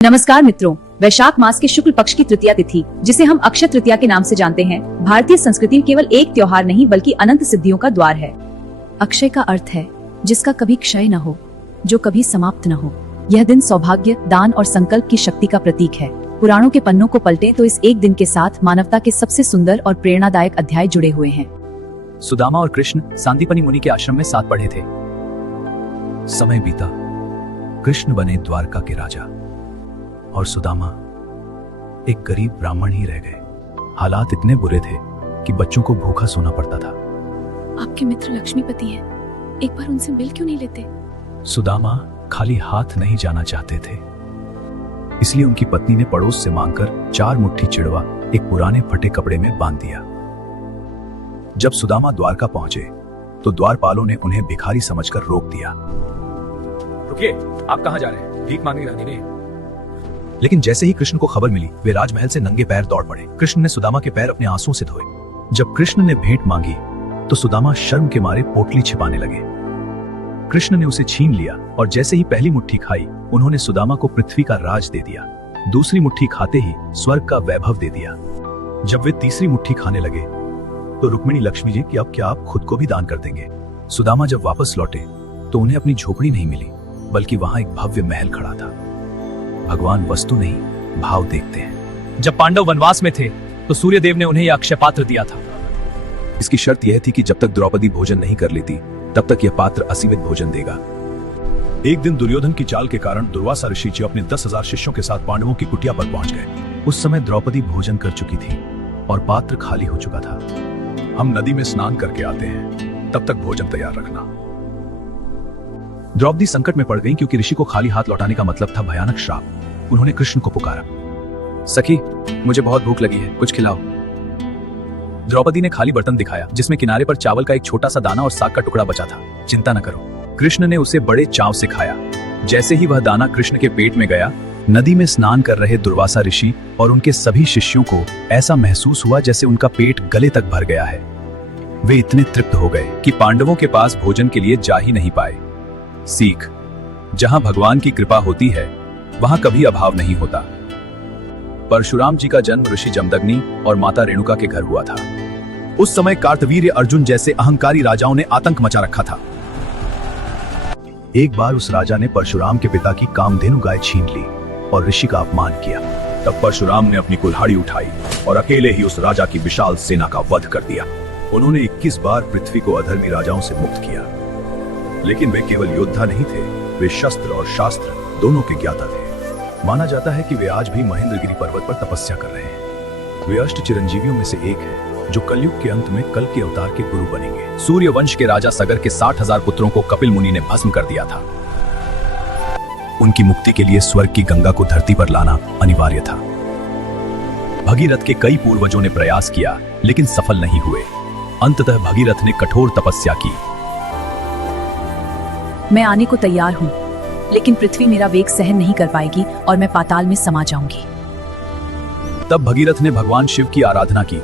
नमस्कार मित्रों, वैशाख मास के शुक्ल पक्ष की तृतीया तिथि, जिसे हम अक्षय तृतीया के नाम से जानते हैं, भारतीय संस्कृति में केवल एक त्योहार नहीं बल्कि अनंत सिद्धियों का द्वार है। अक्षय का अर्थ है जिसका कभी क्षय न हो, जो कभी समाप्त न हो। यह दिन सौभाग्य, दान और संकल्प की शक्ति का प्रतीक है। पुराणों के पन्नों को पलटें तो इस एक दिन के साथ मानवता के सबसे सुंदर और प्रेरणादायक अध्याय जुड़े हुए हैं। सुदामा और कृष्ण सांदीपनि मुनि के आश्रम में साथ पढ़े थे। समय बीता, कृष्ण बने द्वारका के राजा और सुदामा एक गरीब ब्राह्मण ही रह गए। हालात इतने बुरे थे कि बच्चों को भूखा सोना पड़ता था। आपके मित्र लक्ष्मीपति हैं, एक बार उनसे मिल क्यों नहीं लेते? सुदामा खाली हाथ नहीं जाना चाहते थे, इसलिए उनकी पत्नी ने पड़ोस से मांगकर 4 मुट्ठी चिड़वा एक पुराने फटे कपड़े में बांध दिया। जब सुदामा द्वारका पहुंचे तो द्वारपालों ने उन्हें भिखारी समझकर रोक दिया। रुकिए, आप कहां जा रहे हैं? भीख मांगनी रानी ने। लेकिन जैसे ही कृष्ण को खबर मिली, वे राजमहल से नंगे पैर दौड़ पड़े। कृष्ण ने सुदामा के पैर अपने आंसुओं से धोए। जब कृष्ण ने भेंट मांगी तो सुदामा शर्म के मारे पोटली छिपाने लगे। कृष्ण ने उसे छीन लिया और जैसे ही पहली मुट्ठी खाई, उन्होंने सुदामा को पृथ्वी का राज दे दिया। दूसरी मुट्ठी खाते ही स्वर्ग का वैभव दे दिया। जब वे तीसरी मुट्ठी खाने लगे तो रुक्मिणी लक्ष्मी जी कि अब क्या आप खुद को भी दान कर देंगे? सुदामा जब वापस लौटे तो उन्हें अपनी झोपड़ी नहीं मिली, बल्कि वहां एक भव्य महल खड़ा था। भगवान वस्तु नहीं, भाव देखते हैं। जब पांडव वनवास में थे तो सूर्यदेव ने उन्हें यह अक्षय पात्र दिया था। इसकी शर्त यह थी कि जब तक द्रौपदी भोजन नहीं कर लेती तब तक यह पात्र असीमित भोजन देगा। एक दिन दुर्योधन की चाल के कारण दुर्वासा ऋषि जी अपने 10,000 शिष्यों के साथ पांडवों की कुटिया पर पहुंच गए। उस समय द्रौपदी भोजन कर चुकी थी और पात्र खाली हो चुका था। हम नदी में स्नान करके आते हैं, तब तक भोजन तैयार रखना। द्रौपदी संकट में पड़ गई क्योंकि ऋषि को खाली हाथ लौटाने का मतलब था भयानक श्राप। उन्होंने कृष्ण को पुकारा, सखी मुझे बहुत भूख लगी है, कुछ खिलाओ। द्रौपदी ने खाली बर्तन दिखाया जिसमें किनारे पर चावल का एक छोटा सा दाना और साग का टुकड़ा बचा था। चिंता न करो। कृष्ण ने उसे बड़े चाव से खाया। जैसे ही वह दाना कृष्ण के पेट में गया, नदी में स्नान कर रहे दुर्वासा ऋषि और उनके सभी शिष्यों को ऐसा महसूस हुआ जैसे उनका पेट गले तक भर गया है। वे इतने तृप्त हो गए कि पांडवों के पास भोजन के लिए जा ही नहीं पाए। सीख, जहां भगवान की कृपा होती है वहां कभी अभाव नहीं होता। परशुराम जी का जन्म ऋषि जमदग्नि और माता रेणुका के घर हुआ था। उस समय कार्तवीर्य अर्जुन जैसे अहंकारी राजाओं ने आतंक मचा रखा था। एक बार उस राजा ने परशुराम के पिता की कामधेनु गाय छीन ली और ऋषि का अपमान किया। तब परशुराम ने अपनी कुल्हाड़ी उठाई और अकेले ही उस राजा की विशाल सेना का वध कर दिया। उन्होंने 21 बार पृथ्वी को अधर्मी राजाओं से मुक्त किया। लेकिन वे केवल योद्धा नहीं थे, वे शस्त्र और शास्त्र दोनों के ज्ञाता थे। माना जाता है कि वे आज भी महेंद्रगिरी पर्वत पर तपस्या कर रहे हैं। वे अष्ट चिरंजीवियों में से एक है जो कलयुग के अंत में कल के अवतार के गुरु बनेंगे। सूर्य वंश के राजा सगर के 60,000 पुत्रों को कपिल मुनि ने भस्म कर दिया था। उनकी मुक्ति के लिए स्वर्ग की गंगा को धरती पर लाना अनिवार्य था। भगीरथ के कई पूर्वजों ने प्रयास किया लेकिन सफल नहीं हुए। अंततः भगीरथ ने कठोर तपस्या की। मैं आने को तैयार हूँ, लेकिन पृथ्वी मेरा वेग सहन नहीं कर पाएगी और मैं पाताल में समा जाऊंगी। तब भगीरथ ने भगवान शिव की आराधना की।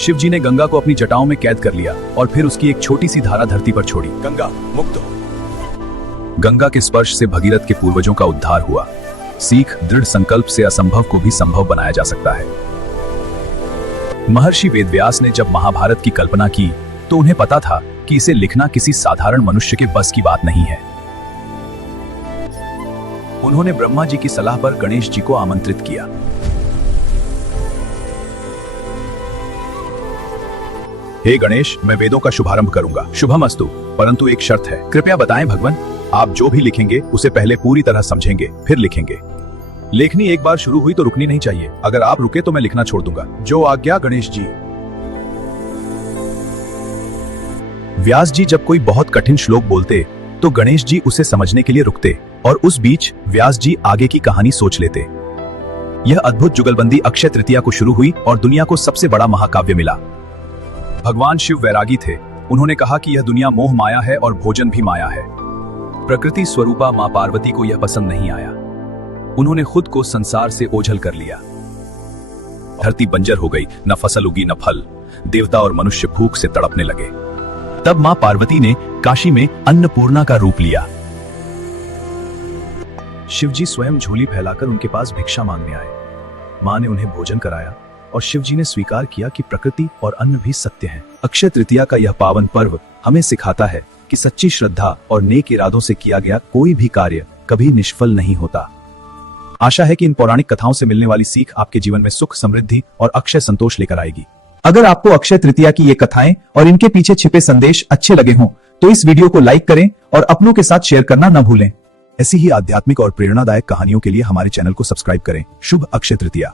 शिव जी ने गंगा को अपनी जटाओं में कैद कर लिया और फिर उसकी एक छोटी सी धारा धरती पर छोड़ी। गंगा मुक्त हो। गंगा के स्पर्श से भगीरथ के पूर्वजों का उद्धार हुआ। सीख, दृढ़ संकल्प से असंभव को भी संभव बनाया जा सकता है। महर्षि वेदव्यास ने जब महाभारत की कल्पना की तो उन्हें पता था कि इसे लिखना किसी साधारण मनुष्य के बस की बात नहीं है। उन्होंने ब्रह्मा जी की सलाह पर गणेश जी को आमंत्रित किया। हे गणेश, मैं वेदों का शुभारंभ करूंगा। शुभमस्तु, परंतु एक शर्त है। कृपया बताएं भगवान, आप जो भी लिखेंगे उसे पहले पूरी तरह समझेंगे फिर लिखेंगे। लेखनी एक बार शुरू हुई तो रुकनी नहीं चाहिए। अगर आप रुके तो मैं लिखना छोड़ दूंगा। जो आज्ञा गणेश जी। व्यास जी जब कोई बहुत कठिन श्लोक बोलते तो गणेश जी उसे समझने के लिए रुकते और उस बीच व्यास जी आगे की कहानी सोच लेते। यह अद्भुत जुगलबंदी अक्षय तृतीया को शुरू हुई और दुनिया को सबसे बड़ा महाकाव्य मिला। भगवान शिव वैरागी थे। उन्होंने कहा कि यह दुनिया मोह माया है और भोजन भी माया है। प्रकृति स्वरूपा मां पार्वती को यह पसंद नहीं आया। उन्होंने खुद को संसार से ओझल कर लिया। धरती बंजर हो गई, न फसल उगी न फल। देवता और मनुष्य भूख से तड़पने लगे। तब मां पार्वती ने काशी में अन्नपूर्णा का रूप लिया। शिवजी स्वयं झोली फैलाकर उनके पास भिक्षा मांगने आए। मां ने उन्हें भोजन कराया और शिवजी ने स्वीकार किया कि प्रकृति और अन्न भी सत्य हैं। अक्षय तृतीया का यह पावन पर्व हमें सिखाता है कि सच्ची श्रद्धा और नेक इरादों से किया गया कोई भी कार्य कभी निष्फल नहीं होता। आशा है कि इन पौराणिक कथाओं से मिलने वाली सीख आपके जीवन में सुख, समृद्धि और अक्षय संतोष लेकर आएगी। अगर आपको अक्षय तृतीया की ये कथाएं और इनके पीछे छिपे संदेश अच्छे लगे हों तो इस वीडियो को लाइक करें और अपनों के साथ शेयर करना न भूलें। ऐसी ही आध्यात्मिक और प्रेरणादायक कहानियों के लिए हमारे चैनल को सब्सक्राइब करें। शुभ अक्षय तृतीया।